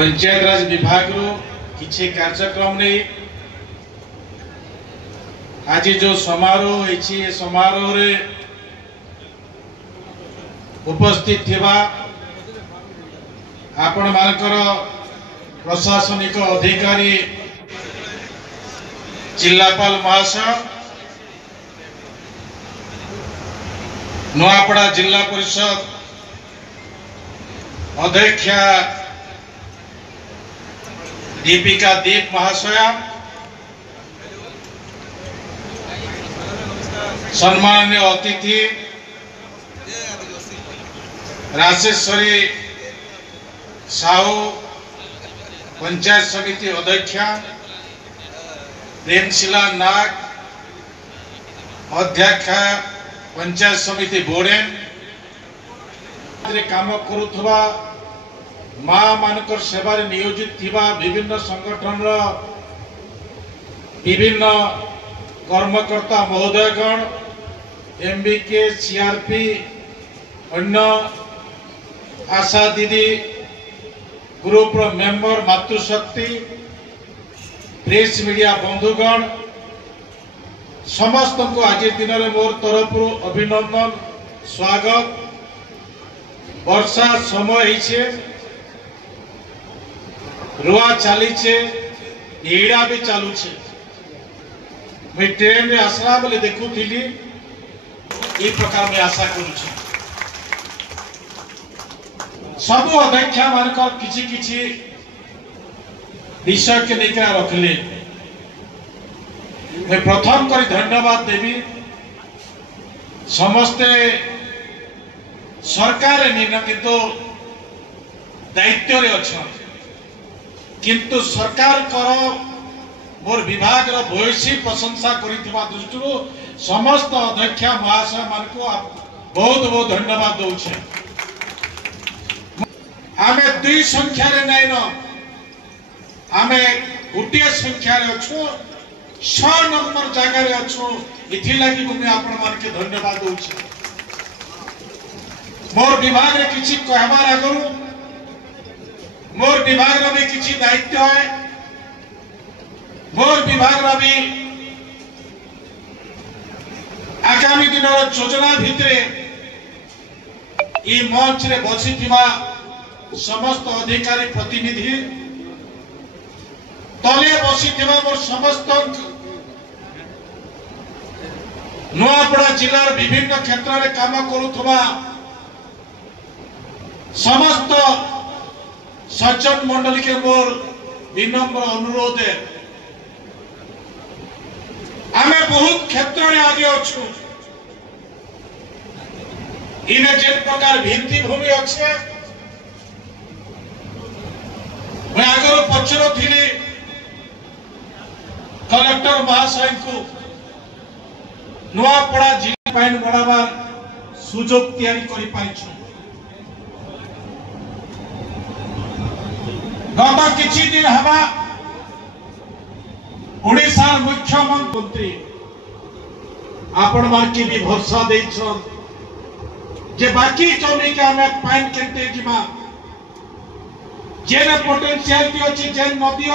पंचायत राज विभाग किसी कार्यक्रम नहीं आज जो समारोह है समारोह रे उपस्थित थिबा आपण मानकर प्रशासनिक अधिकारी जिलापाल महाशय नुआपड़ा जिला परिषद अध्यक्षा दीपिका दीप महाशया सम्माननीय अतिथि राजेश्वरी साहू पंचायत समिति अध्यक्षा प्रेमशिला नाग अध्यक्षा पंचायत समिति बोर्डेन काम करुवा माँ मानकर सेवारे नियोजित थिबा विभिन्न संगठन विभिन्न कर्मकर्ता महोदयगण एमबीके सीआरपी अन्य आशा दीदी ग्रुप मेंबर मातृशक्ति प्रेस मीडिया बंधुगण समस्त को आज दिन में मोर तरफ अभिनंदन स्वागत। वर्षा समय रुआ चली ईड़ा भी चलू मुझे ट्रेन में आसला बेले देखुली ये प्रकार में आशा करुँ सबु अध्यक्षा मान किसी किसी विषय के लेकर रखले मैं प्रथम कर धन्यवाद देवी समस्ते सरकार नहीं किंतु दायित्व रे अच्छा किंतु सरकार कर मोर विभाग रो भयसी प्रशंसा करिथिबा दृष्टि समस्त अध्यक्षा महाशय मान को बहुत बहुत धन्यवाद दउछे। आमे दुई संख्या रे नै न आमे गोटे संख्या रे अछु 6 नंबर जगह रे अछु इथि लागि मुझे आपण मान के धन्यवाद दउछे। मोर विभाग रे किछि कहबार आगरु मोर विभाग रे भी किछि दायित्व है मोर विभाग रे भी आगामी दिन योजना भितरे ई मंच रे बसी थिबा समस्त अधिकारी प्रतिनिधि तले बसी थिबा मोर समस्त नुआपड़ा जिलार विभिन्न क्षेत्र में काम करुथबा समस्त सज्जन मंडल के मोर विनम्र अनुरोध है आमे बहुत क्षेत्र में आगे अच्छु इने जेन प्रकार भित्ति भूमि अच्छे मैं आगर पचर थी कलेक्टर महाशय को नुआपड़ा जिला पाइन बढ़ावार सुजोग तैयारी करि पाइछु। गत किछि दिन हवा ओडिशा मुख्यमंत्री आपण मार्के भी भरोसा देछन जे बाकी जमी के हमें पाइन केते जिमा जेने पोटेंशियल अछि जेन नदी